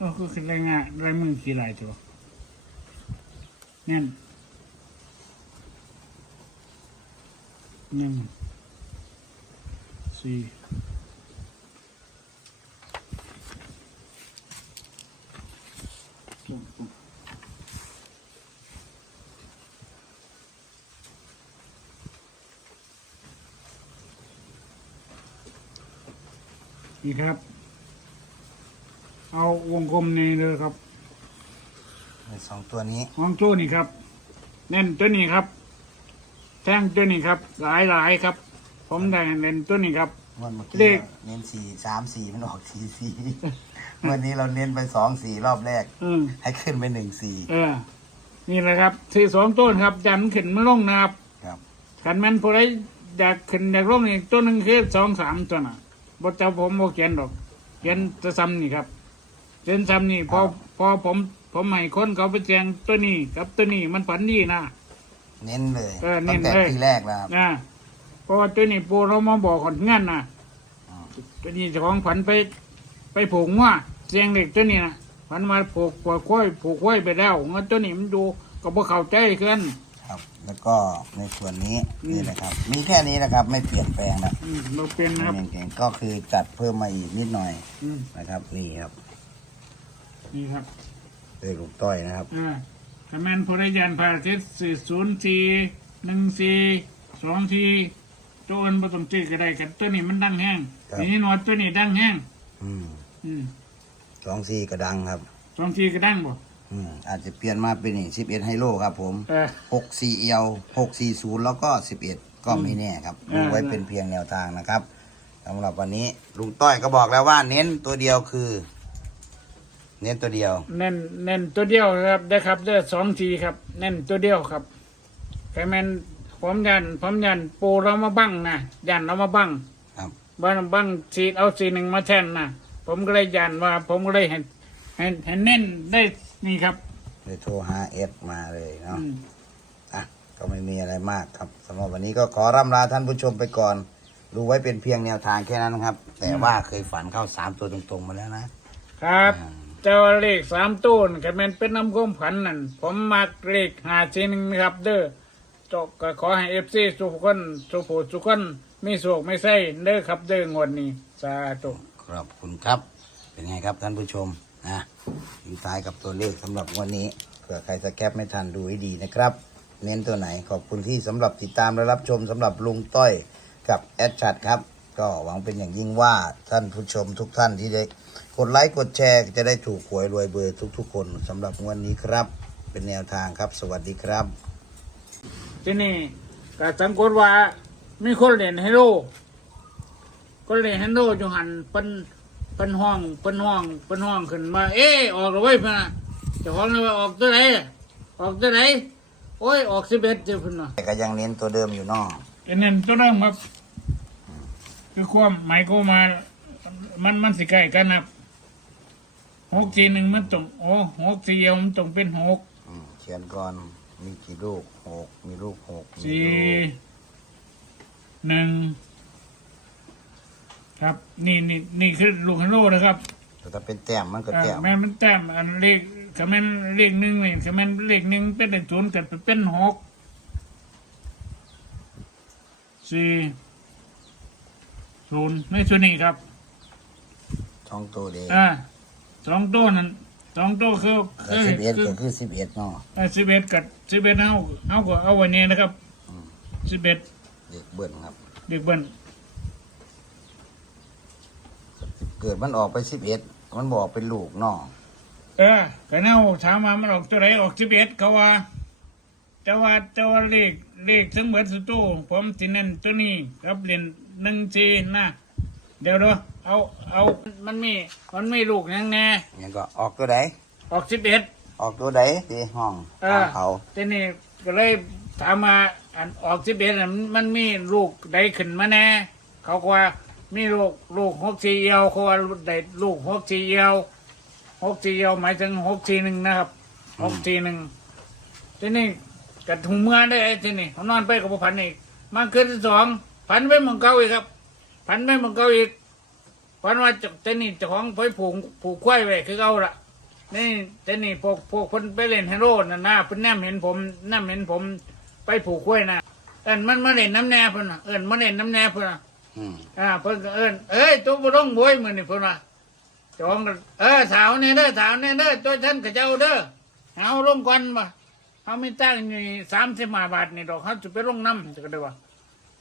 ก็คือขึ้นได้ง่ายได้มือกี่ลายตัวแน่นหนึ่งสี่สองนี่ครับ เอาวงกลมนี่เลยครับสองตัวนี้ห้องตู้นี่ครับเน้นตัวนี้ครับ แท่งตัวนี้ครับ หลายหลายๆครับ ผมได้เน้นตัวนี้ครับวันเมื่อเลกี้ขเน้นสี่สามสี่มันออกสี่สี่วันนี้เราเน้นไปสองสี่รอบแรก อืมให้ขึ้นไปหนึ่งสี่เออ นี่แหละครับที่สองต้นครับยันขึ้นมาลงนะครับครับ ขันแมันผู้ใดอยากขึ้นอยากลงนี่ตัวหนึ่งคือสองสามตัวน่ะบทเจ้าผมโมเขียนดอก เขียนจะซ้ำนี่ครับ เขียนซ้ำนี่พอพอผมผมให้คนเขาไปแจงตัวนี้กับตัวนี้มันฝันดีนะ เน้นเลยเออเน้นตั้งแต่เลย ทีแรกแล้วครับ นะเพราะว่าตัวนี้ปูเรามาบอกคนงั้นนะอ๋อ ตัวนี้เจ้าของผันไป ไปผูกว่าเสียงเด็กตัวนี้นะผันมาผูกปล่อยค้อยผูกค้อยไปแล้วงั้นตัวนี้มันดูก็บ่เข้าใจเกิน ครับ แล้วก็ในส่วนนี้อืม นี่นะครับ มีแค่นี้นะครับ ไม่เปลี่ยนแปลงนะอืมเราเป็นนะครับไม่เก่งๆก็คือจัดเพิ่มมาอีกนิดหน่อยอืมนะครับ นี่ครับ นี่ครับเลขลูกต้อยนะครับอ่าถ้าแม่นผู้ใดยันผ่าเจ็ดสี่ศูนย์สี่หนึ่งสี่สองสี่ตัวอื่นบ่ต้องจื้อก็ได้กันตัวนี้มันดังแห้งครับนี่หนวดตัวนี้ดังแห้งอืมอืมสองสี่กระดังครับสองสี่ก็ดังบ่อืมอาจจะเปลี่ยนมาเป็นสิบเอ็ดไฮโลครับผมเออหกสี่เอียวหกสี่ศูนย์แล้วก็สิบเอ็ดก็ไม่แน่ครับอืมดูไว้เป็นเพียงแนวทางนะครับสำหรับวันนี้ลุงต้อยก็บอกแล้วว่าเน้นตัวเดียวคือ เน้นตัวเดียว เน้นเน้นตัวเดียวครับได้ครับได้สองทีครับเน้นตัวเดียวครับแต่แม่นผมยันผมยันปูเรามาบังนะยันเรามาบังครับ บังบังสีเอาสีหนึ่งมาแทนนะผมก็เลยยันว่า ผมก็เลยเห็นเห็นเห็นเน้นได้นี่ครับเลยโทรหาเอสมาเลยเนาะ อืม อะก็ไม่มีอะไรมากครับสำหรับวันนี้ก็ขอร่ำลาท่านผู้ชมไปก่อนดูไว้เป็นเพียงแนวทางแค่นั้นครับ แต่ว่าเคยฝันเข้าสามตัวตรงๆมาแล้วนะครับ อ่า เจ้าเลขสามต้นก็แม่นเป็นน้ำก้มผันนั่นผมมักเลขหาสีหนึ่งนะครับ เด้อจกก็ขอให้เอฟซีสุขคนสุขผู้สุขคนไมีสุขไม่ใช่เด้อครับเด้องวดนี้สาธุขอบคุณครับ เป็นไงครับท่านผู้ชมนะทิ้งท้ายกับตัวเลขสำหรับวันนี้เผื่อใครสแคปไม่ทันดูให้ดีนะครับ เน้นตัวไหนขอบคุณที่สำหรับติดตามและรับชมสำหรับลุงต้อยกับแอดชัดครับ ก็หวังเป็นอย่างยิ่งว่าท่านผู้ชมทุกท่านที่ได้ กดไลค์กดแชร์จะได้ถูกหวยรวยเบอร์ทุก ๆ คนสำหรับวันนี้ครับ เป็นแนวทางครับ สวัสดีครับ ที่นี่ก็สังกตว่ามีคนเล่นไฮโลก็เล่นไฮโลอยู่หันเป็นเป็นห้องเป็นห้องเป็นห้องขึ้นมา เอ๊ะออกแล้วเว้ยพะนะเจ้าของเลยว่าออกตัวไหนออกตัวไหนโอ้ยออกสิบเอ็ดเจ้าพุ่นน่ะแต่ก็ยังเน้นตัวเดิมอยู่เนอกอันนั้นตัวเริ่มครับ คือความหมายก็มา มันมันสิใกล้กันครับ หกสี่หนึ่งมันตรงโอ้หกสี่เดียวมันตรงเป็นหกเขียนก่อนมีกี่ลูกหกมีลูกหกมีสี่ลูกหนึ่งครับ นี่นี่นี่คือลูกฮันโลนะครับแต่ถ้าเป็นแต้มมันก็อ่าแต้มแม่นมันแต้มอันเลขคำแม่นเลขหนึ่งนี่คำแม่นเลขหนึ่งเป็นเลขศูนย์เกิดเป็นหกสี่ศูนย์ในส่วนนี้ครับ ช่องตัวเด็กอ่า สองตัวนั้นสองตัวคือแล้วสิบเอ็ดก็คือสิบเอ็ดเนาะสิบเอ็ดกับสิบเอ็ดเอาเอาก็เอาวันนี้นะครับอืมสิบเอ็ดเด็กเบิ้ลครับเด็กเบิ้ลเกิดมันออกไปสิบเอ็ดมันบอกเป็นลูกเนาะเออก็เอาถามมามันออกตัวไหนออกสิบเอ็ดเขาว่าแต่ว่าแต่ว่าเลขเลขทั้งหมดสุดตู้ผมสิเน้นตัวนี้ครับเรียนหนึ่งจีนะเดี๋ยวดู เอาเอามันมีมันมีลูกยังแน่ยังก็ออกตัวไหนออกสิบเอ็ดออกตัวไหนที่ห้องเอตาอมเขาทีนี้ก็เลยถามมาอันออกสิบเอ็ดมันมีลูกใดขึ้นมาแน่ เขาก็ว่ามีลูกลูกหกสี่เอียวเขาว่าได้ลูกหกสี่เอียวหกสี่เอียวหมายถึงหกสี่หนึ่งนะครับหกสี่หนึ่งทีนี้กัดถุงมือได้ไอ้ทีนี้ผมนอนไปกับพันอีกมาคืนที่สองพันไปเมืองเก่าอีกครับ พันไปเมืองเก่าอีก พันว่าจะทีนี้เจ้าของไปผูกผูกควายไว้คือเอาละนี่แต่นี่พวกพวกคนไปเล่นไฮโร่น่ะนะเพิ่นแนมเห็นผมแนมเห็นผมไปผูกกล้วยนะเอิ้นมันมาเล่นน้ำแน่เพิ่นน่ะเอิ้นมาเล่นน้ำแน่เพิ่นน่ะอืมอ่าเพิ่นก็เอิ้นเอ้ยตัวบ่ต้องบวยมื้อนี่เพิ่นว่าจองก็เออสาวนี่เด้อสาวนี่เด้อตัวท่านก็เจ้าเด้อเอาลงก่อนบ่เฮามีตังค์นี่35บาทนี่ดอกเฮาสิไปลงน้ำจะก็ได้ว่า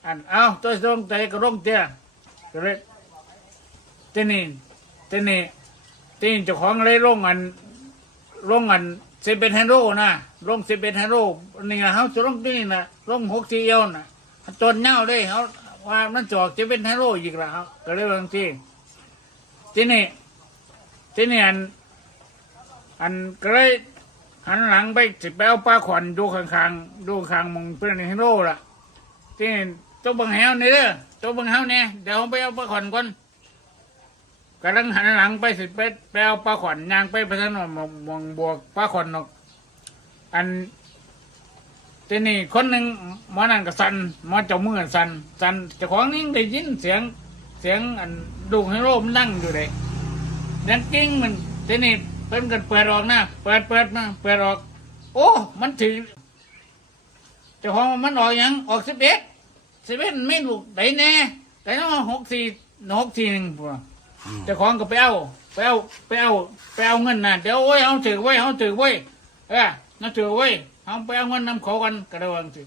อันเอาตัวลงใจก็ลงเตี้ยก็เลย ทีนี่ทีนี่ทีนี่เจ้าของเลยลงอันลงอันสิเป็นไฮโร่นะลงสิเป็นไฮโร่นี่นะเฮาจะลงที่นี่นะลงหกสี่เอียวน่ะจนเน่าเลยเขาว่ามันจอกจะเป็นไฮโร่อีกแล้วก็เลยบางทีทีนี่ทีนี่อันอันก็เลยหันหลังไปสิไปเอาปลาขวัญดูข้างๆดูข้างมองเป็นไฮโร่ล่ะทีนี่ตัวบังแหวนี่เด้อตัวบังแหวเนี่ยเดี๋ยวผมไปเอาปลาขวัญก่อน กำลังหันหลังไปสิไปไปเอาปลาขวัญยางไปไปทางโนนมองมองบวกปลาขวัญนกอันทีนี่คนหนึ่งหมอนั่นก็สันหมอเจ้ามือสันสันเจ้าของนี่ได้ยินเสียงเสียงอันดูไฮโร่มนั่งอยู่เลยดังกิ้งมันทีนี่เพิ่นกันเปิดออกนะเปิดเปิดมาเปิดออก โอ้มันถือเจ้าของมันออกยังออกสิบเอ็ดสิบเอ็ดไม่ลูกไหนแน่แต่น้องหกสี่หกสี่หนึ่งพวกอืม เจ้าของก็ไปเอาไปเอาไปเอาไปเอาเงินน่ะเดี๋ยวโอ้ยเอาถือไว้เอาถือไว้เออน่าถือไว้เอาไปเอาเงินนำเขากันกระดวังสิ